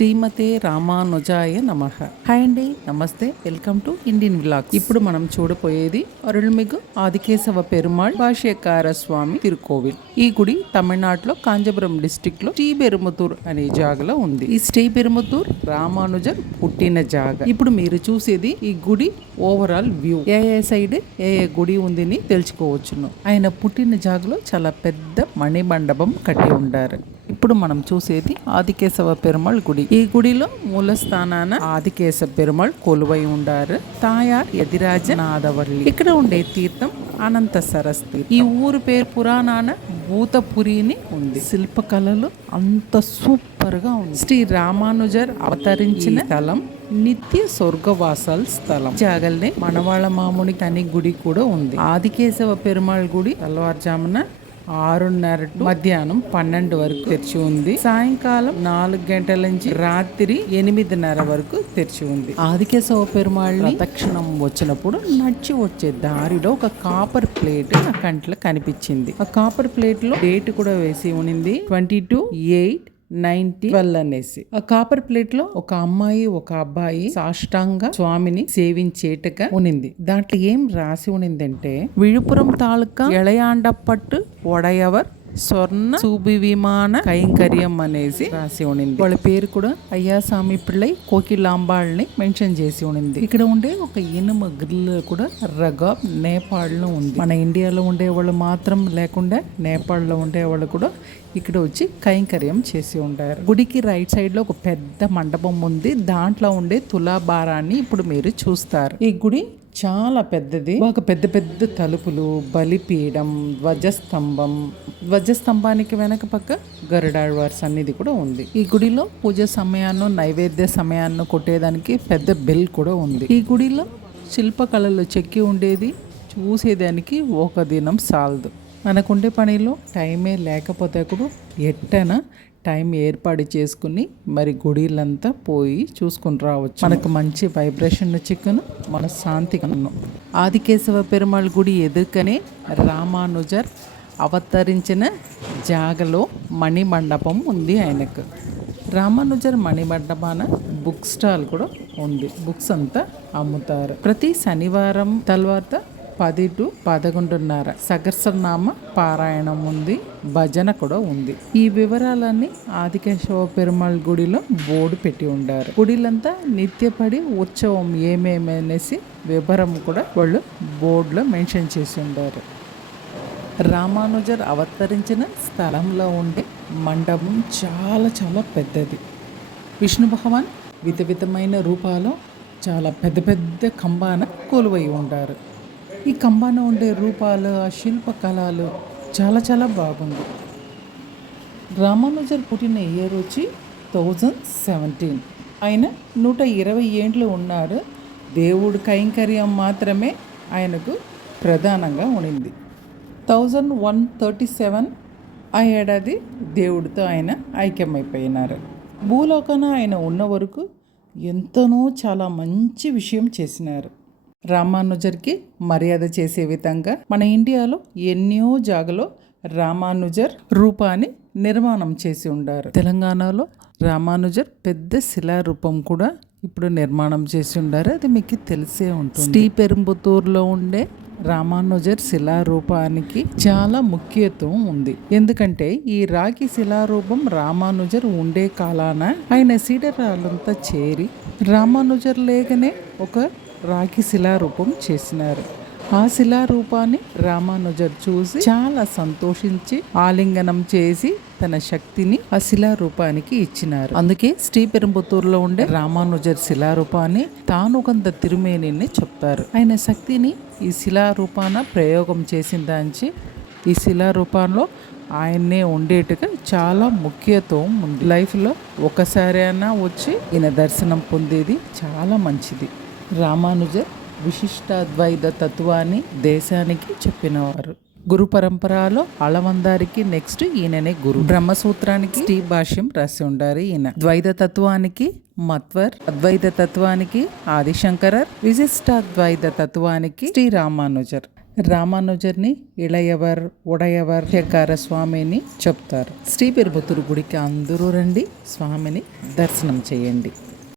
శ్రీమతే రామానుజాయ నమః. హాయ్ అండి, నమస్తే, వెల్కమ్ టు ఇండియన్ వ్లాగ్స్. ఇప్పుడు మనం చూడపోయేది అరుள்మిగు ఆదికేశవ పెరుమాళ్ భాష్యకార స్వామి తిరుకోవిల్. ఈ గుడి తమిళనాడులో కాంజీపురం డిస్ట్రిక్ట్ లో శ్రీబెరుముతూర్ అనే జాగలో ఉంది. ఈ శ్రీబెరుముతూర్ రామానుజర్ పుట్టిన జాగ. ఇప్పుడు మీరు చూసేది ఈ గుడి ఓవరాల్ వ్యూ. ఏ సైడ్ ఏ గుడి ఉందని తెలుసుకోవచ్చును. ఆయన పుట్టిన జాగలో చాలా పెద్ద మణిమండపం కట్టి ఉండారు. ఇప్పుడు మనం చూసేది ఆదికేశవ పెరుమాళ్ గుడి. ఈ గుడిలో మూల స్థానాన ఆదికేశవ పెరుమాళ్ కొలువై ఉండారు. తాయార్ యదిరాజ నాదవల్లి. ఇక్కడ ఉండే తీర్థం అనంత సరస్తి. ఈ ఊరు పేరు పురాణాన భూతపురిని ఉంది. శిల్పకళలు అంత సూపర్ గా ఉంది. శ్రీ రామానుజర్ అవతరించిన స్థలం నిత్య స్వర్గవాసాల స్థలం. జాగల్నే మనవాళ్ళ మాముని తని గుడి కూడా ఉంది. ఆదికేశవ పెరుమాళ్ గుడి తెల్లవారుజామున 6:30 మధ్యాహ్నం 12 వరకు తెరిచి ఉంది. సాయంకాలం 4 గంటల నుంచి రాత్రి 8:30 వరకు తెరిచి ఉంది. ఆదికేశవ పెరుమాళ్ ప్రదక్షిణం వచ్చినప్పుడు నడిచి వచ్చే దారిలో ఒక కాపర్ ప్లేట్ నా కంట్లో కనిపించింది. ఆ కాపర్ ప్లేట్ లో డేట్ కూడా వేసి ఉనింది, 22/8/1912 అనేసి. ఆ కాపర్ ప్లేట్ లో ఒక అమ్మాయి ఒక అబ్బాయి సాష్టాంగ స్వామిని సేవించేటగా ఉనింది. దాంట్లో ఏం రాసి ఉనిందంటే, విழுப்புరం తాలూకా ఎళయాండపట్టు ఒడయవర్ స్వర్ణ సుభివిమాన కైంకర్యం అనేసి రాసి ఉనింది. వాళ్ళ పేరు కూడా అయ్యాసామి పిళ్ళై కోకిలాంబాళ్ళని మెన్షన్ చేసి ఉనింది. ఇక్కడ ఉండే ఒక ఇనుమ గ్రిల్ కూడా రగాబ్ నేపాల్ లో ఉంది. మన ఇండియాలో ఉండే వాళ్ళు మాత్రం లేకుండా నేపాల్ లో ఉండే వాళ్ళు కూడా ఇక్కడ వచ్చి కైంకర్యం చేసి ఉంటారు. గుడికి రైట్ సైడ్ లో ఒక పెద్ద మండపం ఉంది. దాంట్లో ఉండే తులాభారాన్ని ఇప్పుడు మీరు చూస్తారు. ఈ గుడి చాలా పెద్దది. ఒక పెద్ద పెద్ద తలుపులు, బలిపీఠం, ధ్వజస్తంభానికి వెనక పక్క గరుడాళ్వార్ సన్నిధి కూడా ఉంది. ఈ గుడిలో పూజ సమయాన్ని, నైవేద్య సమయాన్ని కొట్టేదానికి పెద్ద బెల్ కూడా ఉంది. ఈ గుడిలో శిల్పకళలు చెక్కి ఉండేది చూసేదానికి ఒక దినం సాలదు. మనకుండే పనిలో టైమే లేకపోతే కూడా ఎట్టన టైం ఏర్పాటు చేసుకుని మరి గుడిలంతా పోయి చూసుకుని రావచ్చు. మనకు మంచి వైబ్రేషన్ చిక్కును, మన శాంతి కన్ను. ఆదికేశవ పెరుమాళ్ గుడి ఎదుర్కనే రామానుజర్ అవతరించిన జాగలో మణిమండపం ఉంది ఆయనకు. రామానుజర్ మణిమండపాన బుక్ స్టాల్ కూడా ఉంది. బుక్స్ అంతా అమ్ముతారు. ప్రతి శనివారం తర్వాత 10 to 11:30 సహస్రనామ పారాయణం ఉంది. భజన కూడా ఉంది. ఈ వివరాలన్నీ ఆదికేశవ పెరుమాళ్ గుడిలో బోర్డు పెట్టి ఉండారు. గుడిలంతా నిత్యపడి ఉత్సవం ఏమేమనేసి వివరం కూడా వాళ్ళు బోర్డులో మెన్షన్ చేసి ఉండారు. రామానుజర్ అవతరించిన స్థలంలో ఉండే మండపం చాలా చాలా పెద్దది. విష్ణు భగవాన్ విధమైన రూపాలు చాలా పెద్ద పెద్ద కంబాన కొలువై ఉంటారు. ఈ కంబాన ఉండే రూపాలు, ఆ శిల్పకళలు చాలా చాలా బాగుంది. రామానుజర్ పుట్టిన ఇయర్ వచ్చి 2017. ఆయన 120 ఏండ్లు ఉన్నారు. దేవుడు కైంకర్యం మాత్రమే ఆయనకు ప్రధానంగా ఉండింది. 1137 ఆ ఏడాది దేవుడితో ఆయన ఐక్యమైపోయినారు. భూలోకాన ఆయన ఉన్న వరకు ఎంతనో చాలా మంచి విషయం చేసినారు. రామానుజర్కి మర్యాద చేసే విధంగా మన ఇండియాలో ఎన్నో జాగలో రామానుజర్ రూపాన్ని నిర్మాణం చేసి ఉండారు. తెలంగాణలో రామానుజర్ పెద్ద శిలారూపం కూడా ఇప్పుడు నిర్మాణం చేసి ఉండారు. అది మీకు తెలిసే ఉంటుంది. శ్రీపెరుంబుతూరులో ఉండే రామానుజర్ శిలారూపానికి చాలా ముఖ్యత్వం ఉంది. ఎందుకంటే ఈ రాగి శిలారూపం రామానుజర్ ఉండే కాలాన ఆయన సీడరాలంతా చేరి రామానుజర్ లేకనే ఒక రాగి శిలారూపం చేసినారు. ఆ శిలారూపాన్ని రామానుజర్ చూసి చాలా సంతోషించి ఆలింగనం చేసి తన శక్తిని ఆ శిలారూపానికి ఇచ్చినారు. అందుకే శ్రీపెరుంబుతూరులో ఉండే రామానుజర్ శిలారూపాన్ని తానుగంధ తిరుమేనిని చెప్తారు. ఆయన శక్తిని ఈ శిలారూపాన ప్రయోగం చేసిన దాంచి ఈ శిలారూపంలో ఆయన్నే ఉండేట్టుగా చాలా ముఖ్యత్వం ఉంది. లైఫ్లో ఒకసారి అయినా వచ్చి ఈయన దర్శనం పొందేది చాలా మంచిది. రామానుజర్ విశిష్టాద్వైత తత్వాన్ని దేశానికి చెప్పినవారు. గురు పరంపరలో అళవందారికి నెక్స్ట్ ఈయననే గురు. బ్రహ్మసూత్రానికి శ్రీ భాష్యం రాసి ఉండారు ఈయన. ద్వైత తత్వానికి మత్వర్, అద్వైత తత్వానికి ఆదిశంకరర్, విశిష్టాద్వైత తత్వానికి శ్రీ రామానుజర్. రామానుజర్ని ఇళయవర్ ఉడయవర్ శేఖర స్వామిని చెప్తారు. శ్రీ పెరుబత్తూరు గుడికి అందరూ రండి, స్వామిని దర్శనం చేయండి.